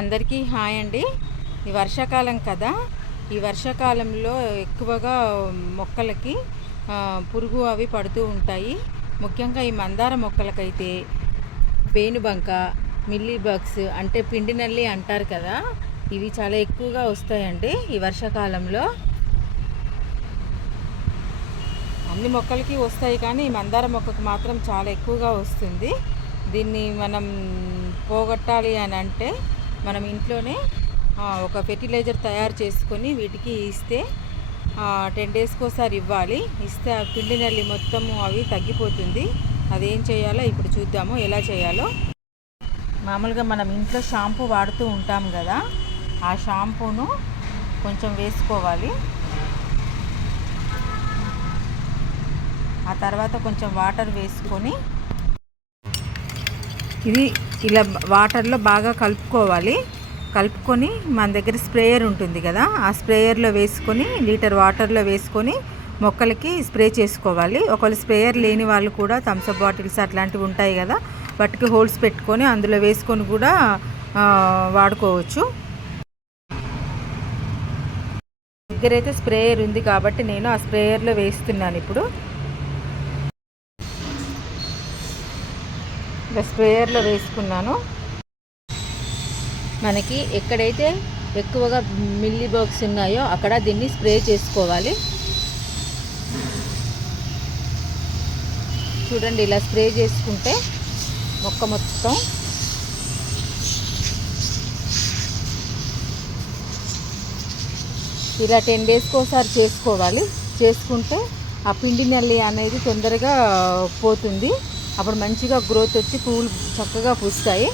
అందరికీ హాయ్ అండి. ఈ వర్షాకాలం కదా, ఈ వర్షాకాలంలో ఎక్కువగా మొక్కలకి పురుగు అవి పడుతూ ఉంటాయి. ముఖ్యంగా ఈ మందార మొక్కలకైతే పేనుబంక, మిల్లీ బగ్స్ అంటే పిండి నల్లి అంటారు కదా, ఇవి చాలా ఎక్కువగా వస్తాయండి ఈ వర్షాకాలంలో. అన్ని మొక్కలకి వస్తాయి కానీ ఈ మందార మొక్కకు మాత్రం చాలా ఎక్కువగా వస్తుంది. దీన్ని మనం పోగొట్టాలి అని అంటే మనం ఇంట్లోనే ఒక ఫెర్టిలైజర్ తయారు చేసుకొని వీటికి ఇస్తే 10 డేస్కి ఒకసారి ఇవ్వాలి. ఇస్తే ఆ పిండి నల్లి మొత్తము అవి తగ్గిపోతుంది. అదేం చేయాలో ఇప్పుడు చూద్దాము, ఎలా చేయాలో. మామూలుగా మనం ఇంట్లో షాంపూ వాడుతూ ఉంటాం కదా, ఆ షాంపూను కొంచెం వేసుకోవాలి. ఆ తర్వాత కొంచెం వాటర్ వేసుకొని ఇది ఇలా వాటర్లో బాగా కలుపుకొని మన దగ్గర స్ప్రేయర్ ఉంటుంది కదా, ఆ స్ప్రేయర్లో వేసుకొని లీటర్ వాటర్లో వేసుకొని మొక్కలకి స్ప్రే చేసుకోవాలి. ఒకవేళ స్ప్రేయర్ లేని వాళ్ళు కూడా థమ్స్అప్ బాటిల్స్ అట్లాంటివి ఉంటాయి కదా, వాటికి హోల్స్ పెట్టుకొని అందులో వేసుకొని కూడా వాడుకోవచ్చు. దగ్గరైతే స్ప్రేయర్ ఉంది కాబట్టి నేను ఆ స్ప్రేయర్లో వేస్తున్నాను. ఇప్పుడు స్ప్రేయర్లో వేసుకున్నాను. మనకి ఎక్కడైతే ఎక్కువగా మిల్లీ బగ్స్ ఉన్నాయో అక్కడ దీన్ని స్ప్రే చేసుకోవాలి. చూడండి, ఇలా స్ప్రే చేసుకుంటే మొక్క మొత్తం ఇలా 10 డేస్కి ఒకసారి చేసుకోవాలి. చేసుకుంటే ఆ పిండి నల్లి అనేది తొందరగా పోతుంది. అప్పుడు మంచిగా గ్రోత్ వచ్చి పువ్వులు చక్కగా పూస్తాయి.